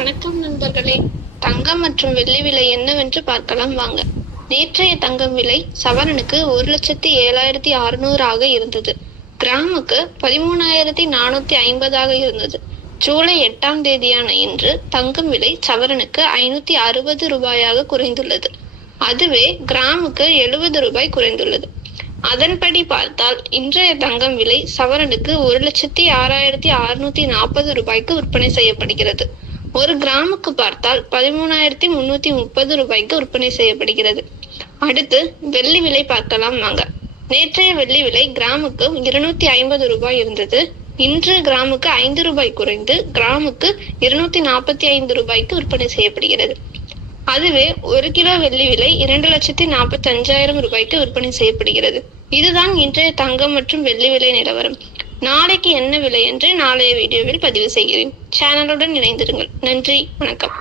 வணக்கம் நண்பர்களே. தங்கம் மற்றும் வெள்ளி விலை என்னவென்று பார்க்கலாம் வாங்க. நேற்றைய தங்கம் விலை சவரனுக்கு 1,07,600 இருந்தது. கிராமுக்கு 13,450 இருந்தது. ஜூலை 8ஆம் தேதியான இன்று தங்கம் விலை சவரனுக்கு 560 குறைந்துள்ளது. அதுவே கிராமுக்கு 70 ரூபாய் குறைந்துள்ளது. அதன்படி பார்த்தால் இன்றைய தங்கம் விலை சவரனுக்கு 1,06,640 விற்பனை செய்யப்படுகிறது. ஒரு கிராமுக்கு பார்த்தால் 13,330 விற்பனை செய்யப்படுகிறது. அடுத்து வெள்ளி விலை பார்க்கலாம் வாங்க. நேற்றைய வெள்ளி விலை கிராமுக்கு 250 இருந்தது. இன்று கிராமுக்கு 5 ரூபாய் குறைந்து கிராமுக்கு 245 விற்பனை செய்யப்படுகிறது. அதுவே 1 கிலோ வெள்ளி விலை 2,45,000 விற்பனை செய்யப்படுகிறது. இதுதான் இன்றைய தங்கம் மற்றும் வெள்ளி விலை நிலவரம். நாளைக்கு என்ன விலை என்று நாளைய வீடியோவில் பதிவு செய்கிறேன். சேனலுடன் இணைந்திருங்கள். நன்றி, வணக்கம்.